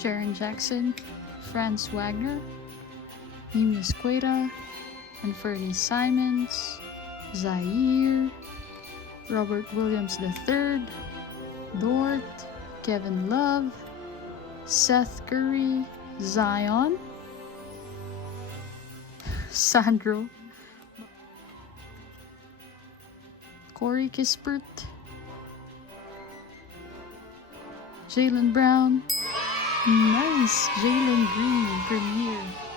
Jaren Jackson, Franz Wagner, Neemias Queta, Anferny Simons, Zaire, Robert Williams III, Dort, Kevin Love, Seth Curry, Zion, Sandro, Corey Kispert, Jaylen Brown, nice, Jalen Green, Premier.